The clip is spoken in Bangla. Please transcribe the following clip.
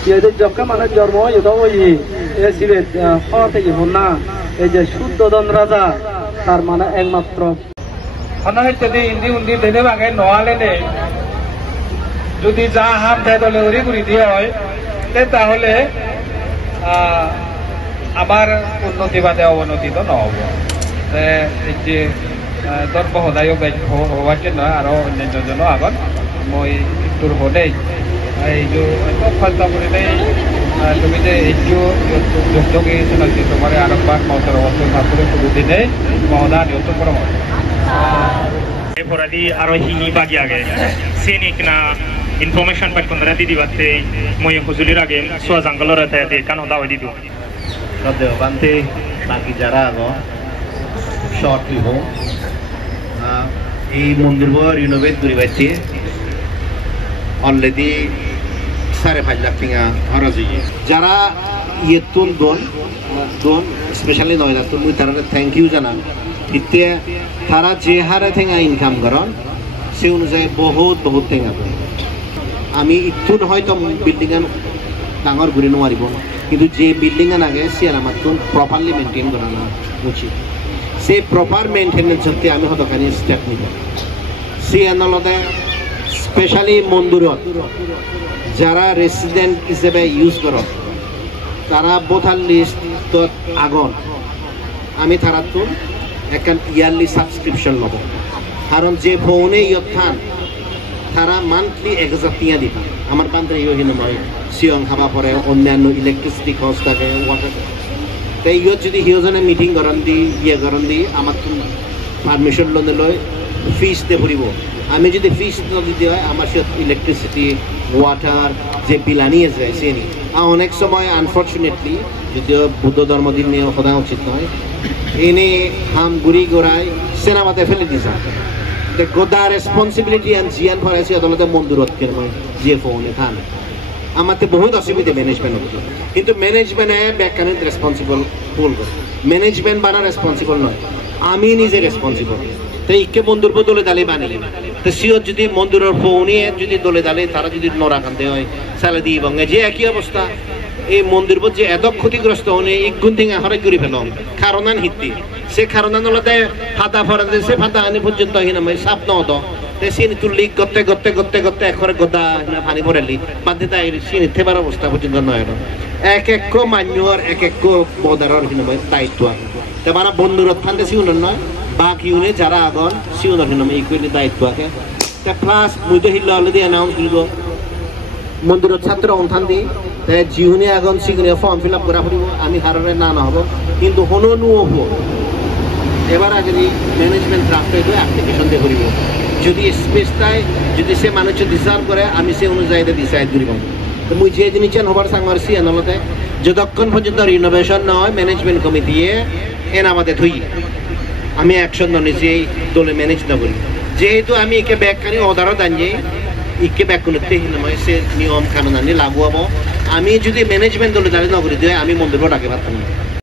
Yaitu jokka mana jormo itu oyi, sibet hot ini honna, jadi Suddhodhan Raja, tar mana ekmatro. Karena jadi undi dene bagai noale ne, jadi jaham saya dole uri kuri dia oi, তাহলে আবার উন্নতি বাদে অবনতি তো নহব এই যে দর্প সদায় হওয়াকে নয় আরো অন্যান্য জন আগত মই তোর হদেই এই যে ফালতা করে নেই তুমি যে এইটো যোগী চলাইছে তোমার আরম্বার মহতর অবস্থা মাত্রে শুরু দিনে মহদা নিয়ত পরম এরপরাদি আরো হিহি বাকি আগে সেনিক না information pat kondra di batte moy huzuli rage so jangalo rata de kan hoda hodi du rade bante baki jara ago short libo ei mondir bo renovate kuri bacche already 5.5 lakh tinga haraji jara yetun don especially noidatun mui tara thank you janan itte tara je hare tinga income karon se অনুযায়ী বহুত tinga আমি ইতুন হয়তো বিল্ডিং ডাঙর ঘুরে নোৱাৰিব কিন্তু যে বিল্ডিং আগে সে আমার প্রপারলি মেনটেন করা উচিত সে প্রপার মেনটেনেন্স হতে আমি হতখানি স্টেপ নিব সে আনলতে স্পেশালি মন্দিরত যারা রেসিডেন্ট হিসেবে ইউজ করত তারা বোথার লিস্ট আগত আমি তারা তো একটা ইয়ারলি সাবস্ক্রিপশন লব কারণ যে ফোনে ইয়ত থান তারা মান্থলি 1000 টিয়া দিবা আমার পান্ত্রে ইয়ে নয় সিয়ং খাবা পরে অন্যান্য ইলেকট্রিসিটি কস্ট থাকে ওয়াটার তাই ইয়ে যদি হিওজনে মিটিং করেন দি ইয়ে করেন দি আমার পারমিশন লোনে লয় ফিস দে ভরিব আমি যদি ফিস দিতে হয় আমার সে ইলেকট্রিসিটি ওয়াটার যে বিল আনিয়ে যায় সে নি অনেক সময় আনফর্চুনেটলি যদিও বুদ্ধ ধর্মদিন নিয়ে সদা উচিত নয় এনে হাম গুড়ি গোড়ায় সেনামাতে ফেলে দিছে the goda responsibility and jian pharaisi adolate mondirot kermai je phone than amate bahut asubide management hoto kintu management e backend responsible full management bana responsible noy ami nije responsible te ikke mondir bo dole dale bani te siot jodi mondiror phone e jodi dole dale tara jodi nora kante hoy sala di bange je eki obostha এই মন্দির যে এত ক্ষতিগ্রস্ত হনে এক গুণ থেকে হরে করে ফেলাম কারণান হিতি সে কারণান হলতে ফাতা ফরাতে সে ফাতা আনি পর্যন্ত হিনা মই সাপ নদ সে নি তুলি গতে গতে গতে গতে একরে গদা না পানি পড়েলি বাদে তাই সে নিতেবার অবস্থা পর্যন্ত নয় এক এক মান্যর এক এক বদারর হিনা মই দায়িত্ব তে বানা বন্ধুরত থানতে সিউন নয় বাকি উনি যারা আগন সিউন হিনা মই ইকুইলি দায়িত্ব আছে তে প্লাস মুই তো হিল অলরেডি অ্যানাউন্স দিব মন্দিরত ছাত্র অন্থান দি জীবনে এখন সিগনে ফর্ম ফিল আপ করা পড়ব আমি হারারে না হব কিন্তু হনো নুব এবার আগে ম্যানেজমেন্ট ড্রাফট হয়ে অ্যাপ্লিকেশন দিয়ে করিব যদি স্পেস চায় যদি সে মানুষ ডিসার্ভ করে আমি সে অনুযায়ী ডিসাইড করিব তো মুই যে জিনিস হবার সাংমারছি এনলতে যতক্ষণ পর্যন্ত রিনোভেশন না হয় ম্যানেজমেন্ট কমিটিয়ে এন আমাদের থই আমি অ্যাকশন নিজেই দলে ম্যানেজ না করি যেহেতু আমি একে ব্যাগখানি অর্ডারও দাঁড়িয়ে ইকে ব্যাক করতে হিনময় সে নিয়ম কানুন আনি লাগু হবো আমি যদি ম্যানেজমেন্ট দলে দাঁড়িয়ে নগরী দিয়ে আমি মন্দির ডাকে পারতাম না